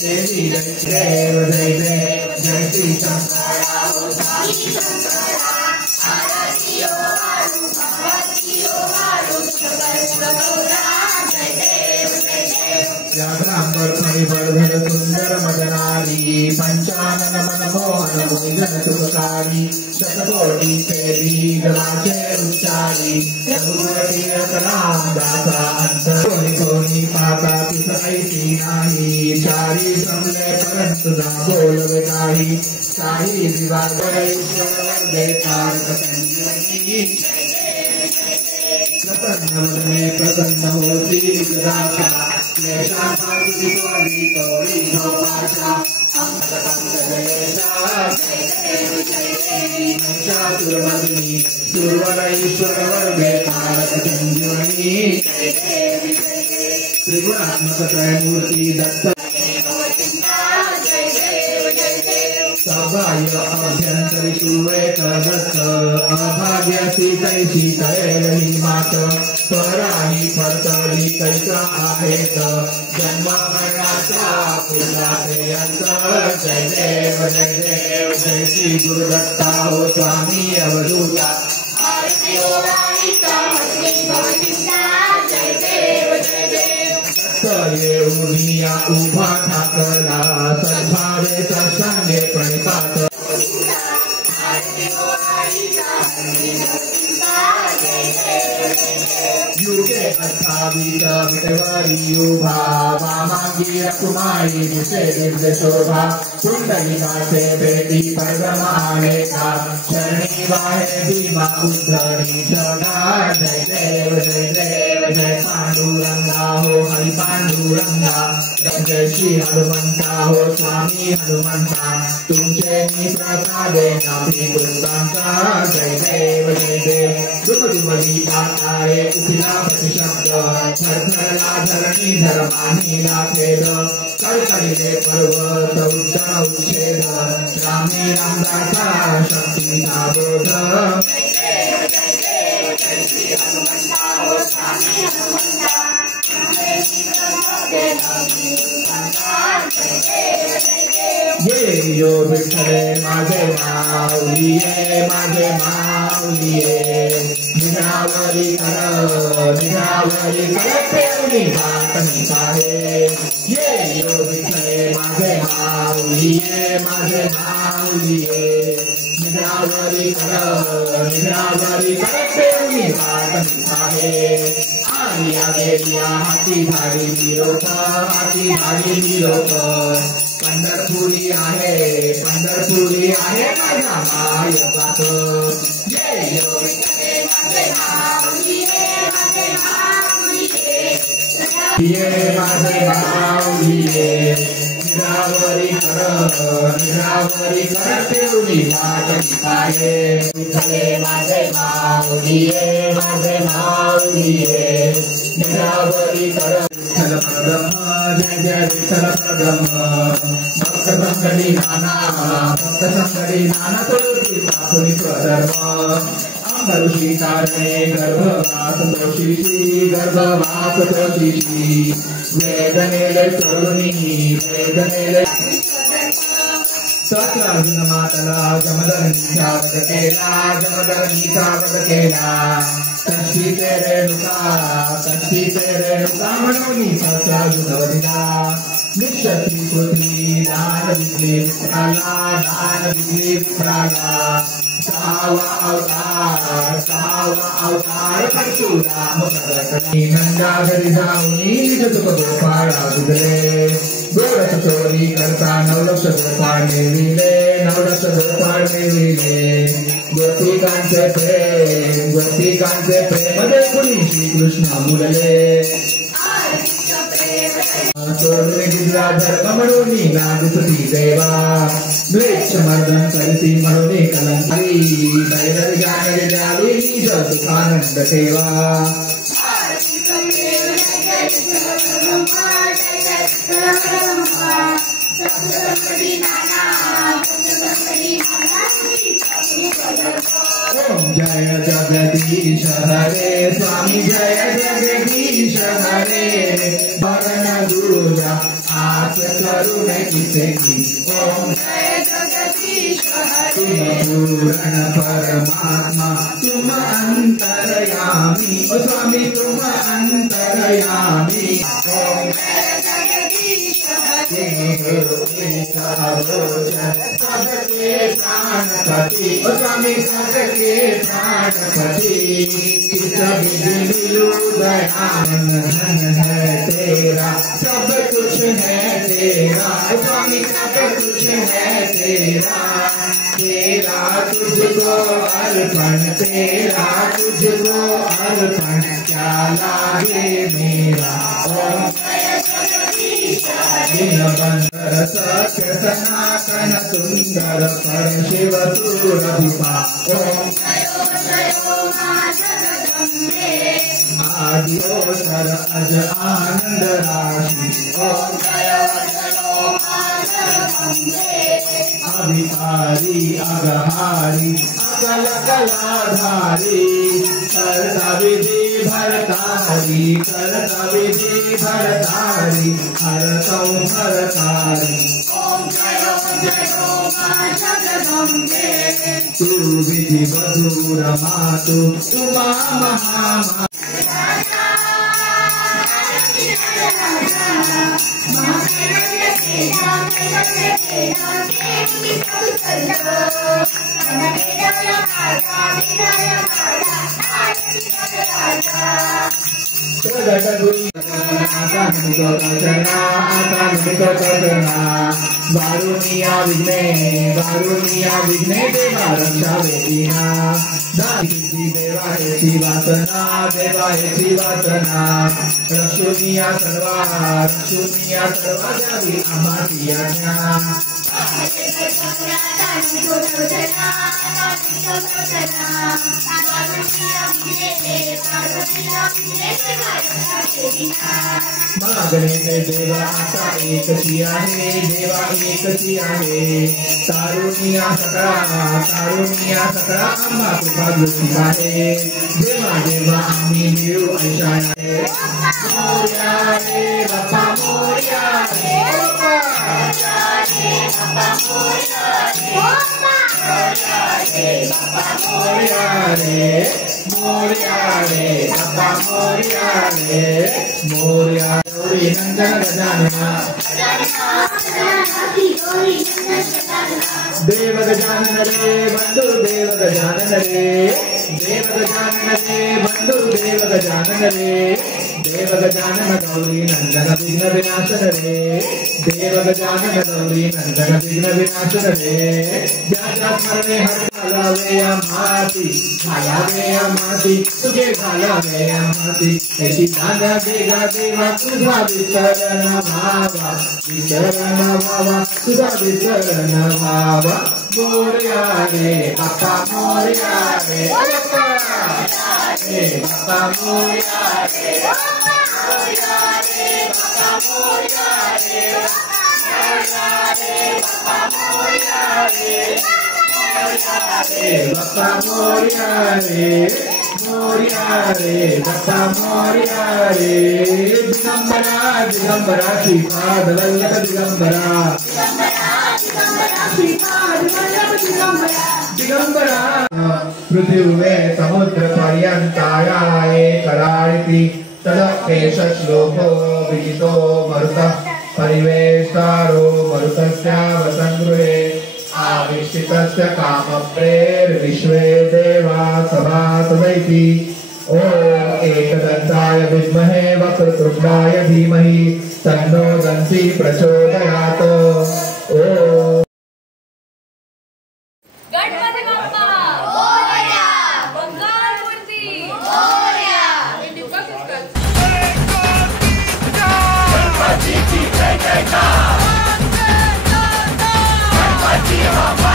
देवी जय देव जय देव जय श्री शंकरा व्याघ्रांबर फणिवर्धन सुंदर मदनारी पंचानन मनमोहन मुनिजन सुखकारी शतकोटि सेवी गलाचे उच्चारी रघुपति रतनाम दासा अंतर कोनी पाता पिसैसी नाही चारी समले परंतु ना बोलवे काही काही विवाद ईश्वर वर्गे कारक संजीवनी प्रसन्न प्रसन्न होती दासा क्लेशापाति गौरी गोपाशा चातुर्मदिनी सुरवर ईश्वर वर्गे कारक संजीवनी त्रिगुणात्मक त्रयमूर्ति दत्त सबाह्य अभ्यंतरिषु एकदत्त अभाग्य सीतै सीतैरहि मात पराहि परतरि कैसा आहेत जन्म मरणाचा पुराते अंत जय देव जय श्री गुरुदत्ता हो स्वामी अवधूता येऊनिया उभा ठाकला सद्भावे सत्संगे प्रणिपात युगे 28 विटवरी उभा वामांगी कुमारी दिसे दिव्य शोभा पुंडलिकाचे भेटी परमालेखा शरणी वाहे भीमा उद्धरी सदा जय देव जय पांडुरंगा हो हरि पांडुरंगा जय श्री हनुमंता हो स्वामी हनुमंता तुमचे प्रसादे नाभी वृत्तांता जय देव दुमदुमदी पातारे उपिला प्रतिशब्द थरथरला धरणी धर्मानी नाथेद कळकळीले पर्वत उज्जन उच्छेद रामे रामदासा शक्तीचा बोध ये यो विठ्ठले माझे माऊलिये निरावरी कर पेरणी बातमी आहे ये यो विठ्ठले माझे माऊलिये निरावरी कर पेरणी बातमी आहे आलिया गेलिया हाती भारी निरोप पंढरपुरी आहे माझा मायबाप जय यो विठ्ठले माझे माऊलिये निरावरी कर पेरुणी बातमी आहे विठ्ठले माझे माऊलिये निरावरी कर विठ्ठल परब्रह्म जय विठ्ठल परब्रह्म भक्त संकटी नाना तोडती सासुनी स्वधर्म अंबरुषी कारणे गर्भवास दोषीशी वेदनेले तरुणी सत्रार्जुन मातला जमदग्नीचा वध केला तशी ते रेणुका म्हणून सत्रार्जुन वधिला निक्षत्री पुत्री दान विद्ये विप्राला सहावा अवतार परशुराम नंदा घरी जाऊन तुक गोपाळा गुजरे गोरख चोरी करता 9 लक्ष गोपाळ मिळविले गोपिकांचे प्रेम देखुनी श्रीकृष्ण मुरले धर्म म्हणून नागुसती देवा द्वेष मर्दन करती म्हणून कलंकारी दैर ज्ञान द्यावी सुखानंद ठेवा ओम जय जगदीश हरे स्वामी जय जगदीश हरे भवन दूजा आस करुण किसे की ओम जय जगदीश हरे पूर्ण परमात्मा तुम अंतरयामी ओ स्वामी तुम अंतरयामी ओम जय जगदीश हरे सबके प्राणपति ओ स्वामी सबके प्राणपति मिलू दयान है तेरा सब कुछ है तेरा स्वामी सब कुछ है तेरा तेरा तुझको अर्पण तेरा तुझको अर्पण क्या लागे मेरा ओम दिन बंदर सत्य सनातन सुंदर पर शिव सूरभिपा ओम आदियोतर अज आनंद राशि ओम अभिहारी अगहारी अगल कलाधारी करता विधि भरतारी करता विधि भरतारी हरतौ हरतारी तू विधि मधुर मातु उमा महामा वारुणिया विघ्ने देवा रक्षा वेदीना देवा हेती वासना देवा हेती वासना रक्षुनिया सर्वा जावी आमातिया मागणे में देवा आता एक सिया है देवा एक सिया है तारुणिया सकरा अम्मा कृपा दृष्टिया है देवा देवा आम्ही मिळू ऐशा है मोर्या रे बाप्पा मोर्या रे बाप्पा मोर्या रे बाप्पा मोर्या रे मोर्या रे बाप्पा मोर्या रे मोर्या गौरी नंदन गजानना देव गजानन रे बंधु देव गजानन रे देव गजानन रे बंधु देव गजानन रे देव गजानन गौरी नंदन विघ्न विनाशन रे देव गजानन गौरी नंदन विघ्न विनाशन रे ज्या स्मरणे हर घालावे माती तुझे घालावे माती ऐसी दादा देगा देवा तुझा विचरण भावा तुझा विचरण भावा मोर्या रे बाप्पा मोर्या रे बाप्पा मोर्या रे बाप्पा मोर्या रे बाप्पा मोर्या रे बाप्पा मोर्या रे दिगंबरा श्रीपाद वल्लभ दिगंबरा पृथिवे समुद्र पर्यंतायाये कराळिति तदपेश श्लोको विदितो मरुतः परिवेष्टारो मरुतस्यावसङ्गृहे आविष्टितस्य कामप्रेर्विश्वे देवा सभासदैति ॐ एकदन्ताय विद्महे वक्रतुण्डाय धीमहि तन्नो दन्ती प्रचोदयात् ॐ गणपती बाप्पा मोरया मंगल मूर्ती मोरया गणपती की जय जयकार गणपती बाप्पा